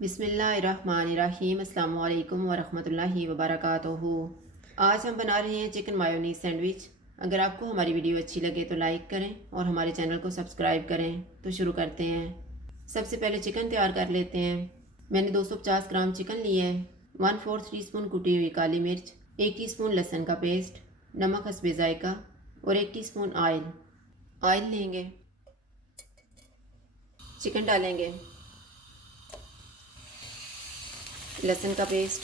बिस्मिल्लाहिर्रहमानिर्रहीम अस्सलाम वालेकुम वरहमतुल्लाहि वबरकातुहू। आज हम बना रहे हैं चिकन मायोनीज सैंडविच। अगर आपको हमारी वीडियो अच्छी लगे तो लाइक करें और हमारे चैनल को सब्सक्राइब करें। तो शुरू करते हैं। सबसे पहले चिकन तैयार कर लेते हैं। मैंने 250 ग्राम चिकन लिया है। 1/4 टीस्पून कुटी हुई काली मिर्च, 1 टीस्पून लहसुन का पेस्ट, नमक हस्बे जायका और 1 टीस्पून ऑयल लेंगे। चिकन डालेंगे, लहसुन का पेस्ट,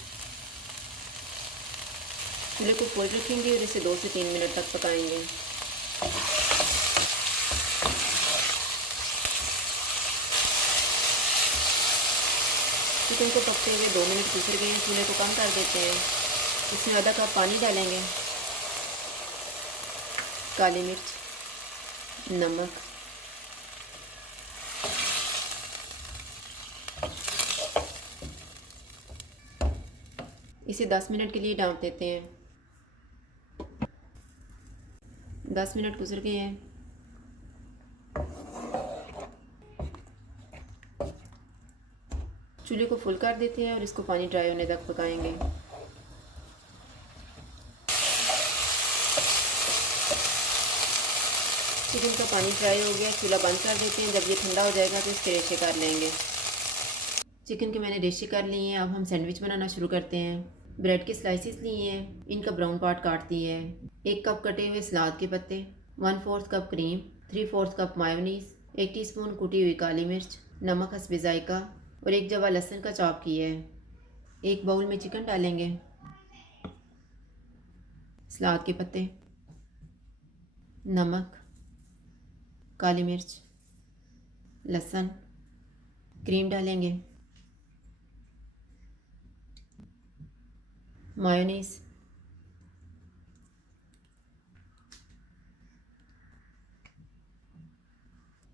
चूल्हे को फुल रखेंगे और इसे 2 से 3 मिनट तक पकाएंगे। चिकन को पकते हुए 2 मिनट गुजर गए। चूल्हे को कम कर देते हैं। इसमें आधा कप पानी डालेंगे, काली मिर्च, नमक, इसे 10 मिनट के लिए ढाँप देते हैं। 10 मिनट गुजर गए हैं। चूल्हे को फुल कर देते हैं और इसको पानी ड्राई होने तक पकाएंगे। चिकन का पानी ड्राई हो गया, चूल्हा बंद कर देते हैं। जब ये ठंडा हो जाएगा तो इसके रेशे कर लेंगे। चिकन के मैंने रेशे कर लिए हैं। अब हम सैंडविच बनाना शुरू करते हैं। ब्रेड के स्लाइसिस लिए हैं, इनका ब्राउन पार्ट काट दिए हैं। 1 कप कटे हुए सलाद के पत्ते, 1/4 cup cream, 3/4 cup mayonnaise, 1 teaspoon कुटी हुई काली मिर्च, नमक हस्बे जायका और 1 जवा लहसुन का चॉप किया है। एक बाउल में चिकन डालेंगे, सलाद के पत्ते, नमक, काली मिर्च, लहसुन, क्रीम डालेंगे, मायोनीज,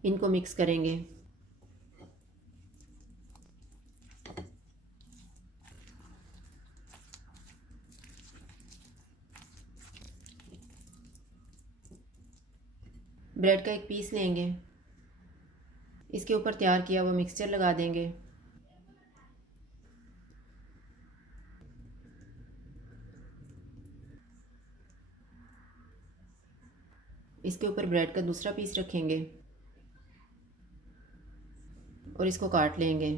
इनको मिक्स करेंगे। ब्रेड का एक पीस लेंगे, इसके ऊपर तैयार किया हुआ मिक्सचर लगा देंगे। इसके ऊपर ब्रेड का दूसरा पीस रखेंगे और इसको काट लेंगे।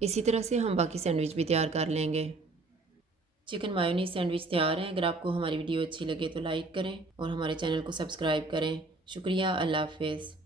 इसी तरह से हम बाकी सैंडविच भी तैयार कर लेंगे। चिकन मायोनीज सैंडविच तैयार है। अगर आपको हमारी वीडियो अच्छी लगे तो लाइक करें और हमारे चैनल को सब्सक्राइब करें। शुक्रिया। अल्लाह हाफ़िज़।